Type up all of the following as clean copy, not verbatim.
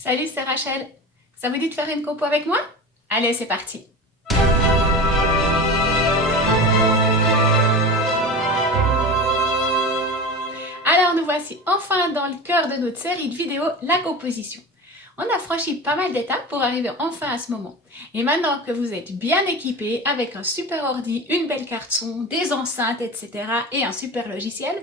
Salut, c'est Rachel. Ça vous dit de faire une compo avec moi? Allez, c'est parti. Alors, nous voici enfin dans le cœur de notre série de vidéos, la composition. On a franchi pas mal d'étapes pour arriver enfin à ce moment. Et maintenant que vous êtes bien équipés avec un super ordi, une belle carte son, des enceintes, etc. et un super logiciel,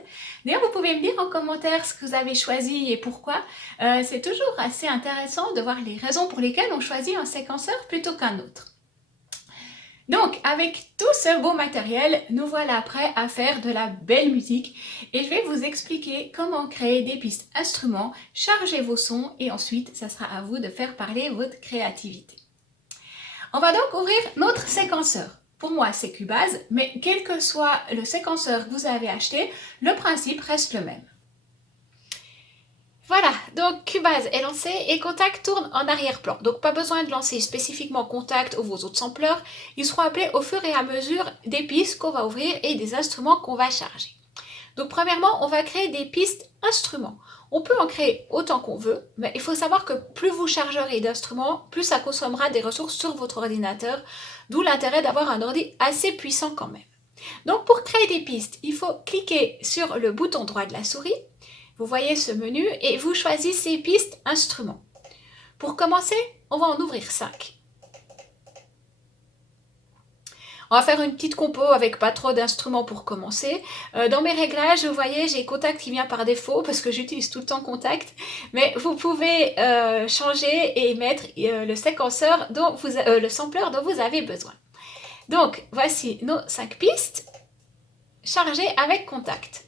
d'ailleurs vous pouvez me dire en commentaire ce que vous avez choisi et pourquoi. C'est toujours assez intéressant de voir les raisons pour lesquelles on choisit un séquenceur plutôt qu'un autre. Donc, avec tout ce beau matériel, nous voilà prêts à faire de la belle musique et je vais vous expliquer comment créer des pistes instruments, charger vos sons et ensuite, ça sera à vous de faire parler votre créativité. On va donc ouvrir notre séquenceur. Pour moi, c'est Cubase, mais quel que soit le séquenceur que vous avez acheté, le principe reste le même. Voilà, donc Cubase est lancé et Kontakt tourne en arrière-plan. Donc pas besoin de lancer spécifiquement Kontakt ou vos autres sampleurs. Ils seront appelés au fur et à mesure des pistes qu'on va ouvrir et des instruments qu'on va charger. Donc premièrement, on va créer des pistes instruments. On peut en créer autant qu'on veut, mais il faut savoir que plus vous chargerez d'instruments, plus ça consommera des ressources sur votre ordinateur, d'où l'intérêt d'avoir un ordi assez puissant quand même. Donc pour créer des pistes, il faut cliquer sur le bouton droit de la souris. Vous voyez ce menu et vous choisissez pistes instruments. Pour commencer, on va en ouvrir 5. On va faire une petite compo avec pas trop d'instruments pour commencer. Dans mes réglages, vous voyez, j'ai Kontakt qui vient par défaut parce que j'utilise tout le temps Kontakt. Mais vous pouvez changer et mettre le séquenceur, le sampler dont vous avez besoin. Donc, voici nos 5 pistes chargées avec Kontakt.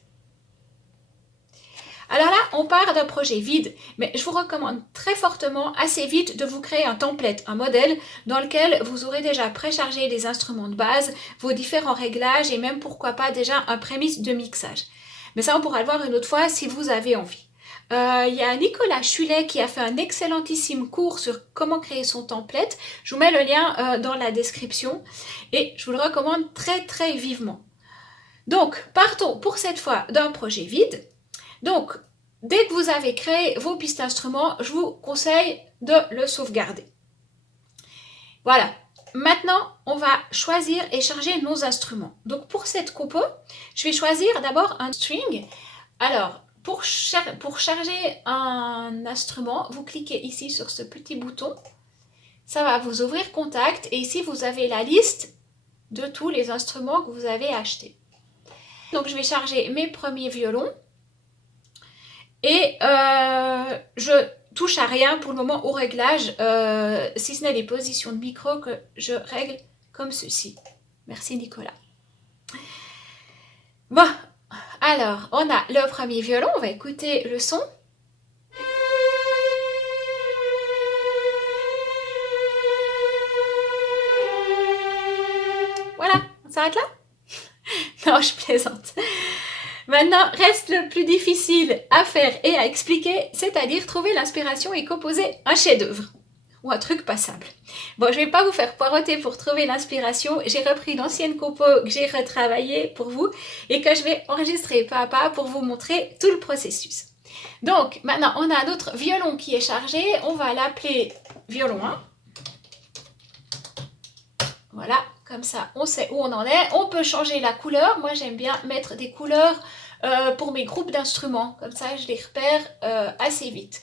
Alors là, on part d'un projet vide, mais je vous recommande très fortement assez vite de vous créer un template, un modèle dans lequel vous aurez déjà préchargé les instruments de base, vos différents réglages et même pourquoi pas déjà un prémisse de mixage. Mais ça, on pourra le voir une autre fois si vous avez envie. Il y a Nicolas Chulet qui a fait un excellentissime cours sur comment créer son template. Je vous mets le lien dans la description et je vous le recommande très très vivement. Donc, partons pour cette fois d'un projet vide. Donc, dès que vous avez créé vos pistes instruments, je vous conseille de le sauvegarder. Voilà. Maintenant, on va choisir et charger nos instruments. Donc, pour cette compo, je vais choisir d'abord un string. Alors, pour charger un instrument, vous cliquez ici sur ce petit bouton. Ça va vous ouvrir Kontakt et ici, vous avez la liste de tous les instruments que vous avez achetés. Donc, je vais charger mes premiers violons. Et je touche à rien pour le moment au réglage, si ce n'est les positions de micro que je règle comme ceci. Merci Nicolas. Bon, alors on a le premier violon, on va écouter le son. Voilà, on s'arrête là? Non, je plaisante. Maintenant, reste le plus difficile à faire et à expliquer, c'est-à-dire trouver l'inspiration et composer un chef-d'œuvre ou un truc passable. Bon, je ne vais pas vous faire poireauter pour trouver l'inspiration. J'ai repris l'ancienne compo que j'ai retravaillée pour vous et que je vais enregistrer pas à pas pour vous montrer tout le processus. Donc, maintenant, on a notre violon qui est chargé. On va l'appeler violon 1. Voilà, comme ça, on sait où on en est. On peut changer la couleur. Moi, j'aime bien mettre des couleurs pour mes groupes d'instruments. Comme ça, je les repère assez vite.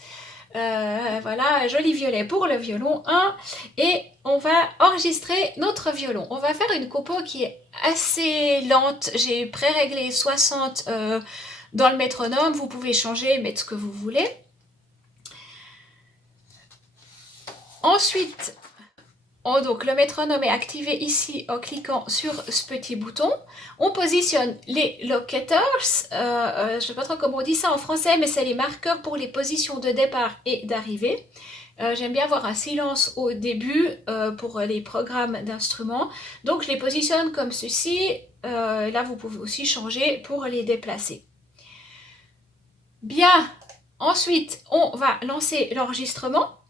Voilà, joli violet pour le violon 1. Et on va enregistrer notre violon. On va faire une compo qui est assez lente. J'ai pré-réglé 60 dans le métronome. Vous pouvez changer, mettre ce que vous voulez. Ensuite, donc le métronome est activé ici en cliquant sur ce petit bouton. On positionne les locators, je ne sais pas trop comment on dit ça en français, mais c'est les marqueurs pour les positions de départ et d'arrivée. J'aime bien avoir un silence au début pour les programmes d'instruments. Donc je les positionne comme ceci. Là vous pouvez aussi changer pour les déplacer. Bien, ensuite on va lancer l'enregistrement.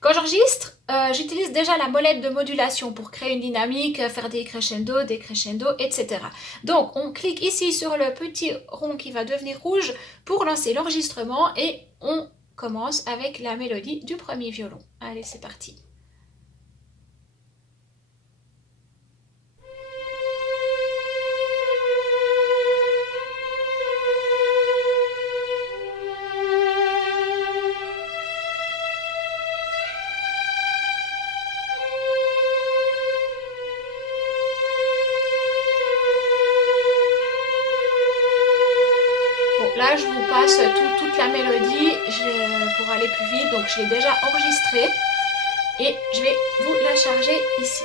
Quand j'enregistre, j'utilise déjà la molette de modulation pour créer une dynamique, faire des crescendo, etc. Donc, on clique ici sur le petit rond qui va devenir rouge pour lancer l'enregistrement et on commence avec la mélodie du premier violon. Allez, c'est parti. Là, je vous passe toute la mélodie pour aller plus vite, donc je l'ai déjà enregistrée et je vais vous la charger ici.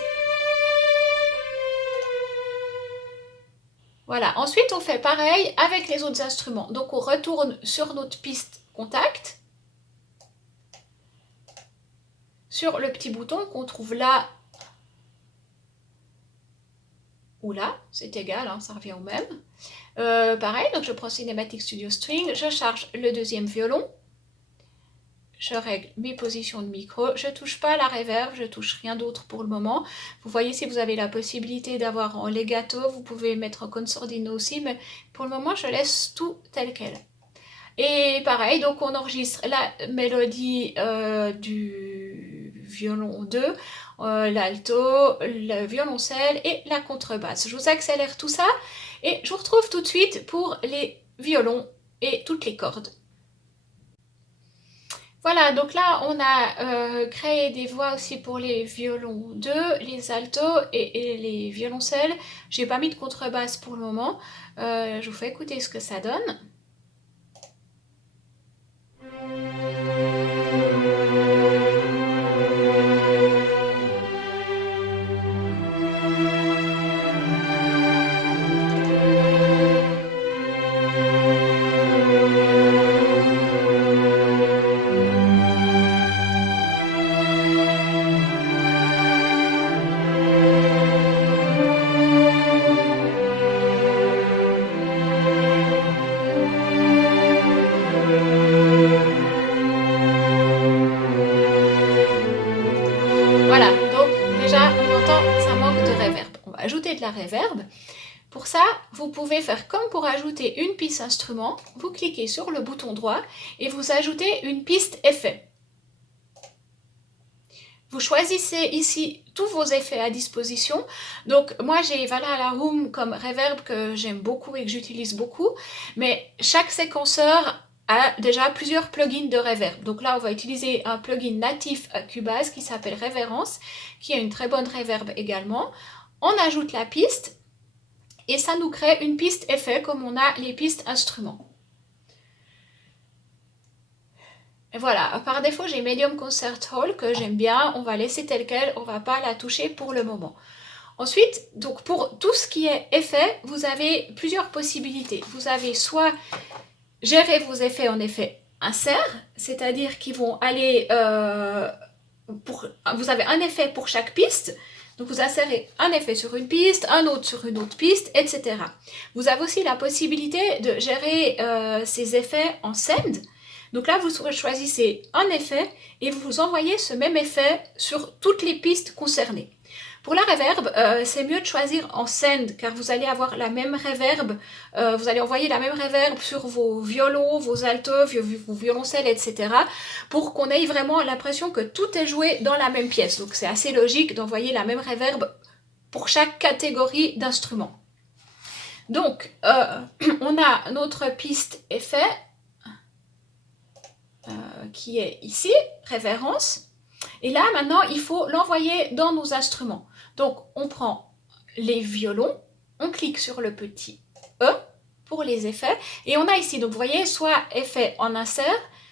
Voilà, ensuite on fait pareil avec les autres instruments. Donc on retourne sur notre piste contact, sur le petit bouton qu'on trouve là ou là, c'est égal, hein, ça revient au même. Pareil, donc je prends Cinematic Studio String, je charge le deuxième violon, je règle mes positions de micro, je ne touche pas la reverb, je ne touche rien d'autre pour le moment. Vous voyez, si vous avez la possibilité d'avoir en legato, vous pouvez mettre en consordino aussi, mais pour le moment, je laisse tout tel quel. Et pareil, donc on enregistre la mélodie du violon 2, l'alto, le violoncelle et la contrebasse. Je vous accélère tout ça et je vous retrouve tout de suite pour les violons et toutes les cordes. Voilà, donc là on a créé des voix aussi pour les violons 2, les altos et les violoncelles. J'ai pas mis de contrebasse pour le moment. Je vous fais écouter ce que ça donne. Voilà, donc déjà on entend ça manque de reverb. On va ajouter de la reverb. Pour ça, vous pouvez faire comme pour ajouter une piste instrument. Vous cliquez sur le bouton droit et vous ajoutez une piste effet. Vous choisissez ici tous vos effets à disposition. Donc moi j'ai Valhalla Room comme reverb que j'aime beaucoup et que j'utilise beaucoup. Mais chaque séquenceur a déjà plusieurs plugins de reverb. Donc là on va utiliser un plugin natif à Cubase qui s'appelle Reverence, qui a une très bonne reverb également. On ajoute la piste et ça nous crée une piste effet comme on a les pistes instruments. Et voilà, par défaut j'ai Medium Concert Hall que j'aime bien, on va laisser tel quel, on va pas la toucher pour le moment. Ensuite, donc pour tout ce qui est effet, vous avez plusieurs possibilités. Vous avez soit gérer vos effets en effet insert, c'est-à-dire qu'ils vont aller vous avez un effet pour chaque piste. Donc vous insérez un effet sur une piste, un autre sur une autre piste, etc. Vous avez aussi la possibilité de gérer ces effets en send. Donc là, vous choisissez un effet et vous envoyez ce même effet sur toutes les pistes concernées. Pour la reverb, c'est mieux de choisir en send car vous allez avoir la même reverb, vous allez envoyer la même reverb sur vos violons, vos altos, vos violoncelles, etc. pour qu'on ait vraiment l'impression que tout est joué dans la même pièce. Donc c'est assez logique d'envoyer la même reverb pour chaque catégorie d'instruments. Donc on a notre piste effet qui est ici, référence. Et là, maintenant, il faut l'envoyer dans nos instruments. Donc, on prend les violons, on clique sur le petit E pour les effets. Et on a ici, donc vous voyez, soit effet en insert,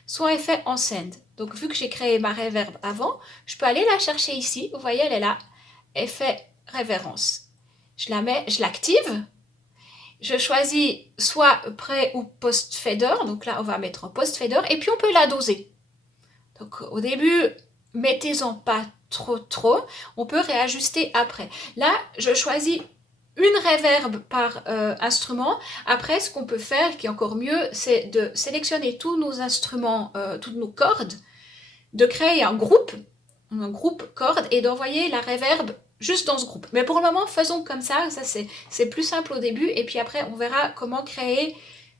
soit effet en send. Donc, vu que j'ai créé ma reverb avant, je peux aller la chercher ici. Vous voyez, elle est là, effet référence. Je la mets, je l'active. Je choisis soit pré ou post-fader. Donc là, on va mettre en post-fader. Et puis, on peut la doser. Donc, au début, mettez-en pas trop. On peut réajuster après. Là, je choisis une reverb par instrument. Après, ce qu'on peut faire, qui est encore mieux, c'est de sélectionner tous nos instruments, toutes nos cordes, de créer un groupe cordes, et d'envoyer la reverb juste dans ce groupe. Mais pour le moment, faisons comme ça c'est plus simple au début, et puis après, on verra comment créer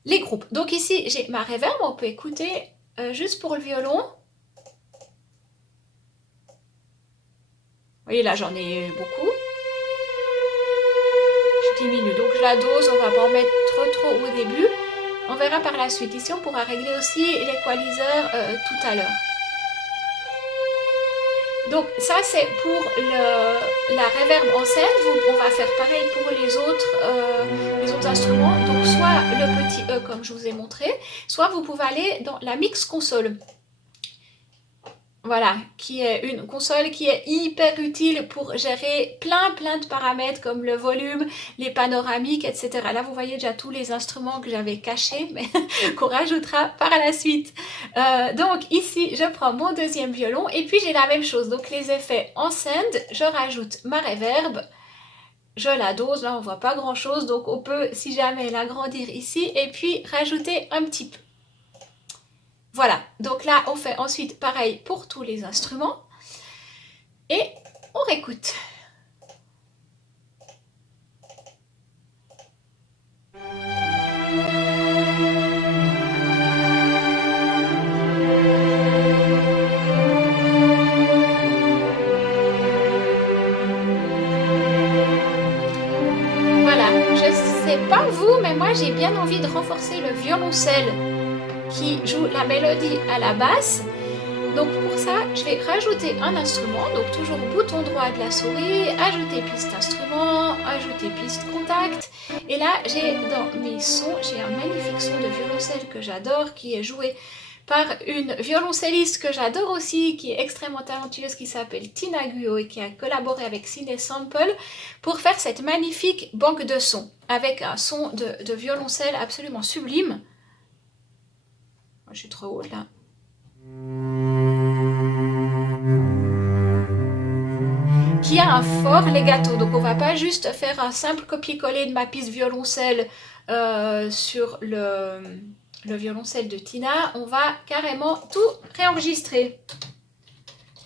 les groupes. Donc ici, j'ai ma reverb, on peut écouter juste pour le violon. Vous voyez là j'en ai beaucoup. Je diminue, donc je la dose, on va pas en mettre trop au début. On verra par la suite. Ici on pourra régler aussi l'équaliseur tout à l'heure. Donc ça c'est pour la reverb en scène. On va faire pareil pour les autres instruments. Donc soit le petit E comme je vous ai montré, soit vous pouvez aller dans la mix console. Voilà, qui est une console qui est hyper utile pour gérer plein de paramètres comme le volume, les panoramiques, etc. Là, vous voyez déjà tous les instruments que j'avais cachés, mais qu'on rajoutera par la suite. Donc ici, je prends mon deuxième violon et puis j'ai la même chose. Donc les effets en send, je rajoute ma reverb, je la dose, là on voit pas grand chose, donc on peut, si jamais, l'agrandir ici et puis rajouter un petit peu. Voilà, donc là on fait ensuite pareil pour tous les instruments et on réécoute. Voilà, je sais pas vous, mais moi j'ai bien envie de renforcer le violoncelle qui joue la mélodie à la basse. Donc pour ça, je vais rajouter un instrument, donc toujours bouton droit de la souris, ajouter piste instrument, ajouter piste contact. Et là, j'ai dans mes sons, j'ai un magnifique son de violoncelle que j'adore, qui est joué par une violoncelliste que j'adore aussi, qui est extrêmement talentueuse, qui s'appelle Tina Guo et qui a collaboré avec Cinesample pour faire cette magnifique banque de sons, avec un son de violoncelle absolument sublime. Je suis trop haute là. Qui a un fort legato, donc on va pas juste faire un simple copier-coller de ma piste violoncelle sur le violoncelle de Tina, on va carrément tout réenregistrer.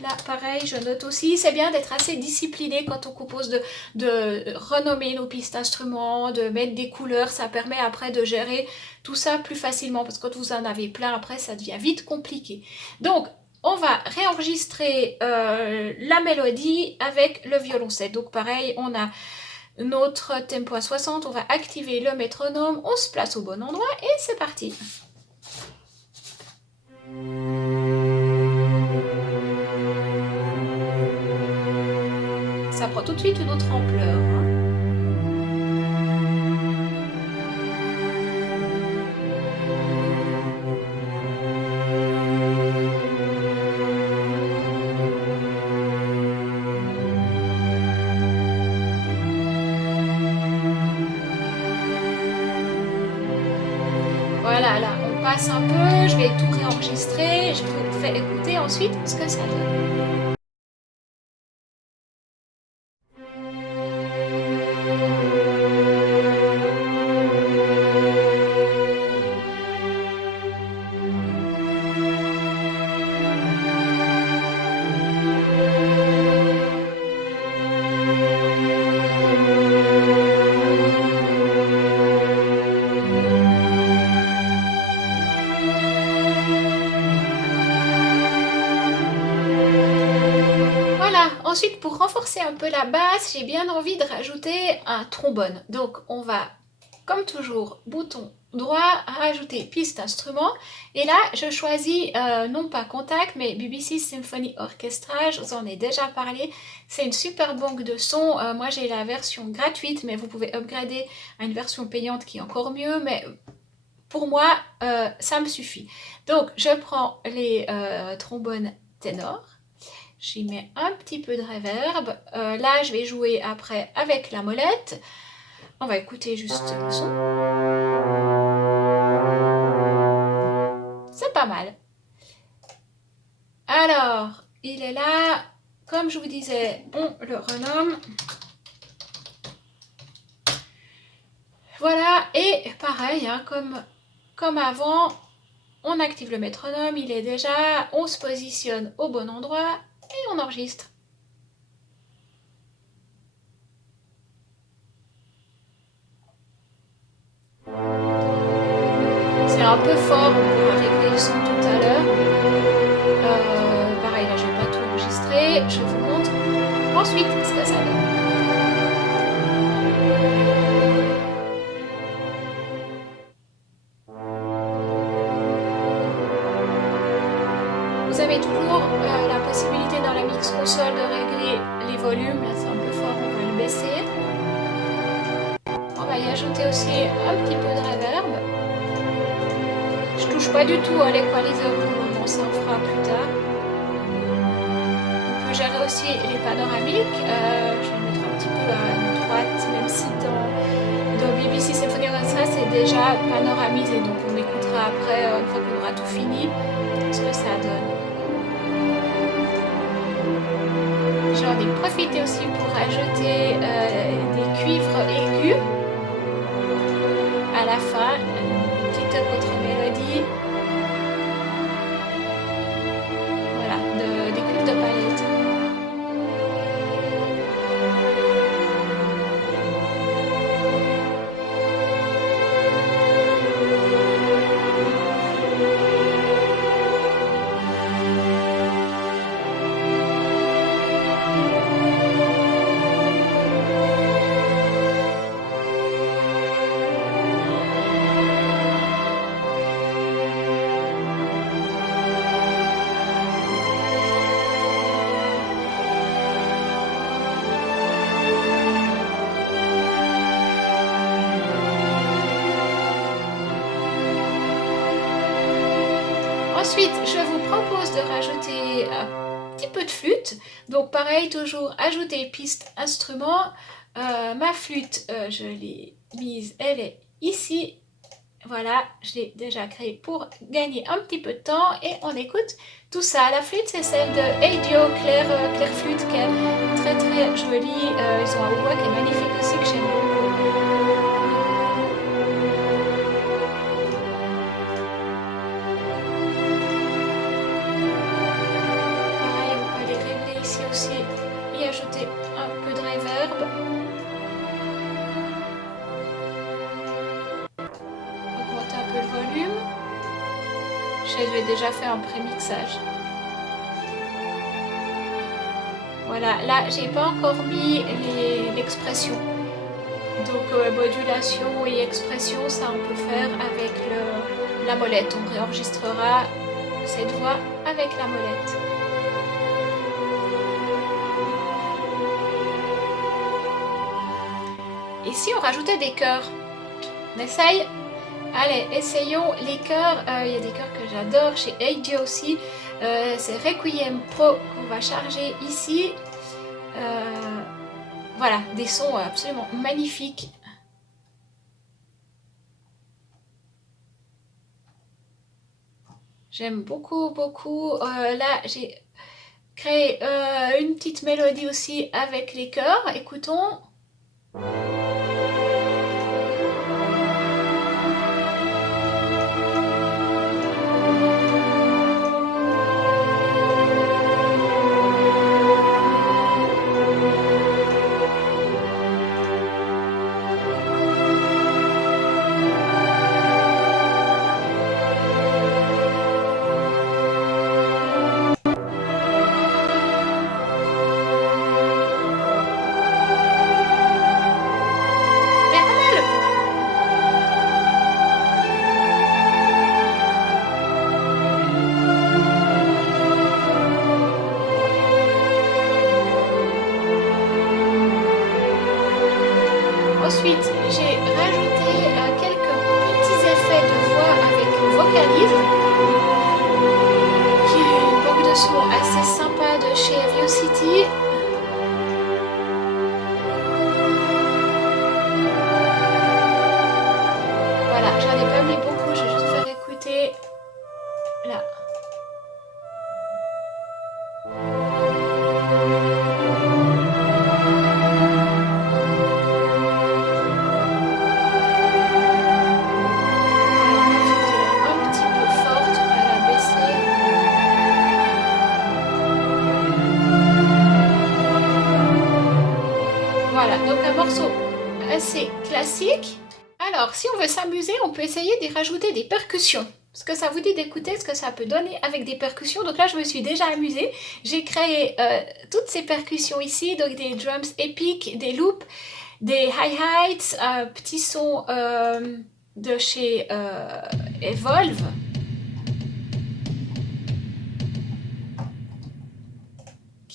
Là, pareil, je note aussi, c'est bien d'être assez discipliné quand on compose, de renommer nos pistes instruments, de mettre des couleurs, ça permet après de gérer tout ça plus facilement, parce que quand vous en avez plein, après, ça devient vite compliqué. Donc, on va réenregistrer la mélodie avec le violoncelle. Donc, pareil, on a notre tempo à 60, on va activer le métronome, on se place au bon endroit et c'est parti. Ça prend tout de suite une autre ampleur. Voilà, là, on passe un peu, je vais tout réenregistrer, je vous fais écouter ensuite ce que ça donne. Ensuite, pour renforcer un peu la basse, j'ai bien envie de rajouter un trombone. Donc, on va, comme toujours, bouton droit, rajouter piste instrument. Et là, je choisis non pas Contact, mais BBC Symphony Orchestra. Je vous en ai déjà parlé. C'est une super banque de sons. Moi, j'ai la version gratuite, mais vous pouvez upgrader à une version payante qui est encore mieux. Mais pour moi, ça me suffit. Donc, je prends les trombones ténors. J'y mets un petit peu de reverb. Là, je vais jouer après avec la molette. On va écouter juste le son. C'est pas mal. Alors, il est là. Comme je vous disais, on le renomme. Voilà, et pareil, hein, comme avant, on active le métronome, il est déjà, on se positionne au bon endroit et on enregistre. C'est un peu fort, on pourra régler le son tout à l'heure. Vous avez toujours la possibilité dans la mix console de régler les volumes. Là c'est un peu fort, on va le baisser. On va y ajouter aussi un petit peu de reverb. Je touche pas du tout à l'équaliseur pour le moment, ça on fera plus tard. On peut gérer aussi les panoramiques. Je vais mettre un petit peu à droite, même si dans BBC Symphony Orchestra c'est déjà panoramisé. Donc on écoutera après, une fois qu'on aura tout fini, ce que ça donne. J'en ai profité aussi pour ajouter des cuivres aigus à la fin, une petite contre-mélodie. Voilà, des cuivres de palette. Ensuite, je vous propose de rajouter un petit peu de flûte. Donc pareil, toujours ajouter piste instrument. Ma flûte, je l'ai mise, elle est ici. Voilà, je l'ai déjà créée pour gagner un petit peu de temps et on écoute tout ça. La flûte, c'est celle de Eidio Claire Flûte qui est très très jolie. Ils ont un hautbois qui est magnifique aussi que j'aime beaucoup. Aussi y ajouter un peu de reverb. Augmenter un peu le volume. J'ai déjà fait un pré-mixage. Voilà, là j'ai pas encore mis l'expression. Donc modulation et expression, ça on peut faire avec la molette. On réenregistrera cette voix avec la molette. Et si on rajoutait des chœurs? On essaye? Allez, essayons les chœurs. Il y a des chœurs que j'adore chez Eidio aussi. C'est Requiem Pro qu'on va charger ici. Voilà, des sons absolument magnifiques. J'aime beaucoup, beaucoup. Là, j'ai créé une petite mélodie aussi avec les chœurs. Écoutons. Ensuite, j'ai rajouté quelques petits effets de voix avec Vocalize, qui est une banque de sons assez sympa de chez Aviocity. Voilà, j'en ai pas mis beaucoup, je vais juste faire écouter là. Voilà, donc un morceau assez classique. Alors, si on veut s'amuser, on peut essayer d'y rajouter des percussions. Est-ce que ça vous dit d'écouter ce que ça peut donner avec des percussions? Donc là, je me suis déjà amusée. J'ai créé toutes ces percussions ici, donc des drums épiques, des loops, des hi-hats, un petit son de chez Evolve.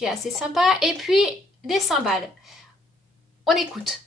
qui est assez sympa, et puis des cymbales. On écoute.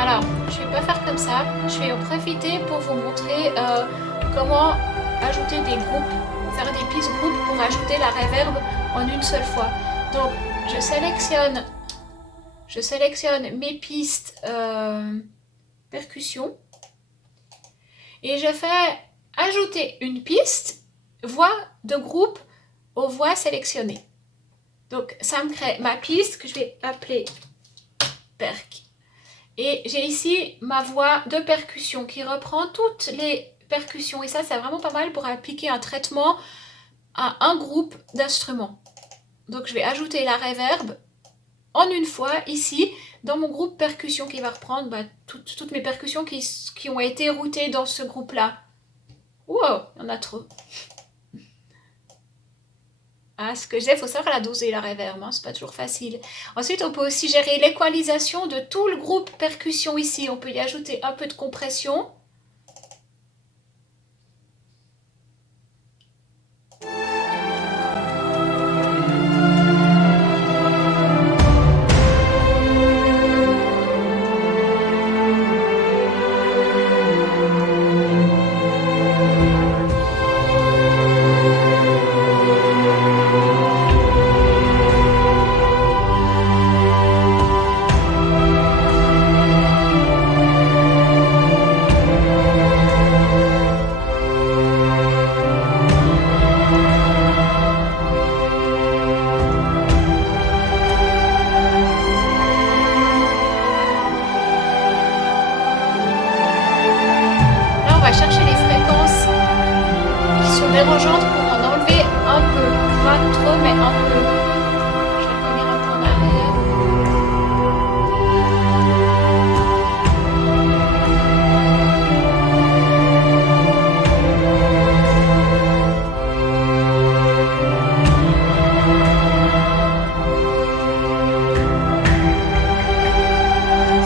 Alors, je vais pas faire comme ça, je vais en profiter pour vous montrer comment ajouter des groupes, faire des pistes groupes pour ajouter la reverb en une seule fois. Donc, je sélectionne mes pistes percussion et je fais ajouter une piste voix de groupe aux voix sélectionnées. Donc, ça me crée ma piste que je vais appeler perc. Et j'ai ici ma voix de percussion qui reprend toutes les percussions. Et ça, c'est vraiment pas mal pour appliquer un traitement à un groupe d'instruments. Donc, je vais ajouter la reverb en une fois ici dans mon groupe percussion qui va reprendre toutes mes percussions qui ont été routées dans ce groupe-là. Wow, il y en a trop. Ah, ce que j'ai, il faut savoir la doser, la reverb, hein, c'est pas toujours facile. Ensuite, on peut aussi gérer l'équalisation de tout le groupe percussion ici. On peut y ajouter un peu de compression. Chercher les fréquences qui sont dérangeantes pour en enlever un peu, pas trop mais un peu. Je vais revenir un peu en arrière.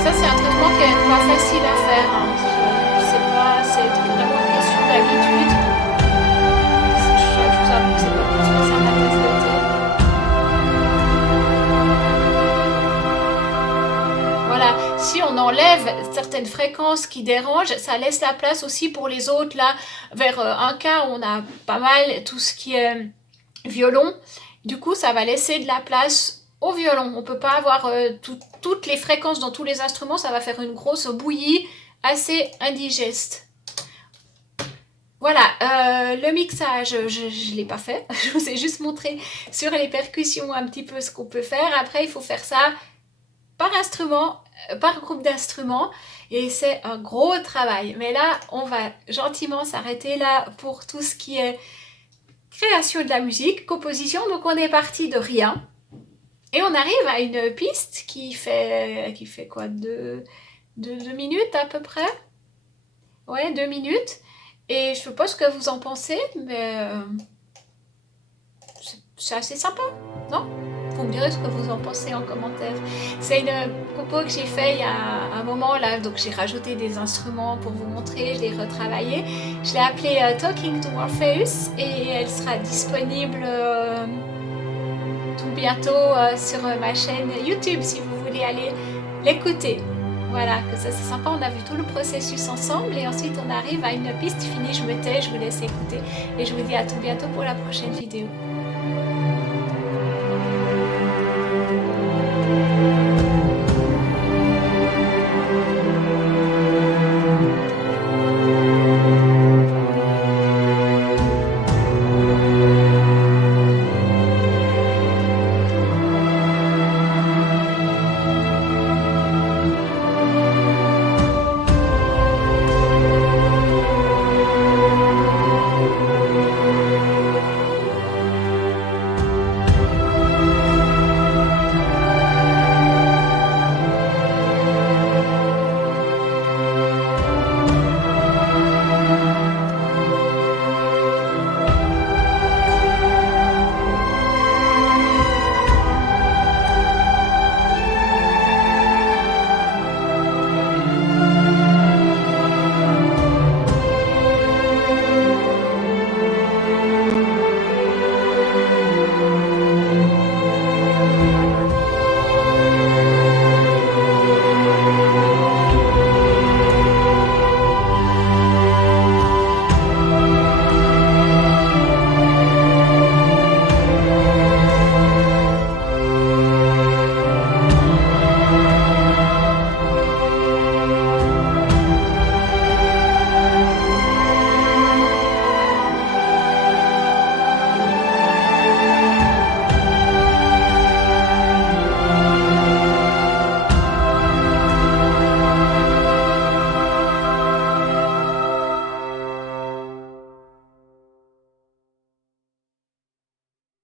Ça c'est un traitement qui est pas facile à faire, hein. C'est vraiment une question d'habitude. Je vous avoue que c'est pas plus que ça ma tasse de thé. Voilà, si on enlève certaines fréquences qui dérangent, ça laisse la place aussi pour les autres. Là, vers un cas, on a pas mal tout ce qui est violon. Du coup, ça va laisser de la place au violon. On peut pas avoir toutes les fréquences dans tous les instruments. Ça va faire une grosse bouillie assez indigeste. Voilà, le mixage, je ne l'ai pas fait. Je vous ai juste montré sur les percussions un petit peu ce qu'on peut faire. Après, il faut faire ça par instrument, par groupe d'instruments. Et c'est un gros travail. Mais là, on va gentiment s'arrêter là pour tout ce qui est création de la musique, composition. Donc, on est parti de rien. Et on arrive à une piste qui fait quoi, 2 minutes à peu près. Ouais, 2 minutes. Et je ne sais pas ce que vous en pensez, mais c'est assez sympa, non? Vous me direz ce que vous en pensez en commentaire. C'est une compo que j'ai fait il y a un moment là, donc j'ai rajouté des instruments pour vous montrer, je l'ai retravaillé. Je l'ai appelée Talking to Morpheus et elle sera disponible tout bientôt sur ma chaîne YouTube si vous voulez aller l'écouter. Voilà, que ça c'est sympa, on a vu tout le processus ensemble et ensuite on arrive à une piste finie. Je me tais, je vous laisse écouter et je vous dis à tout bientôt pour la prochaine vidéo.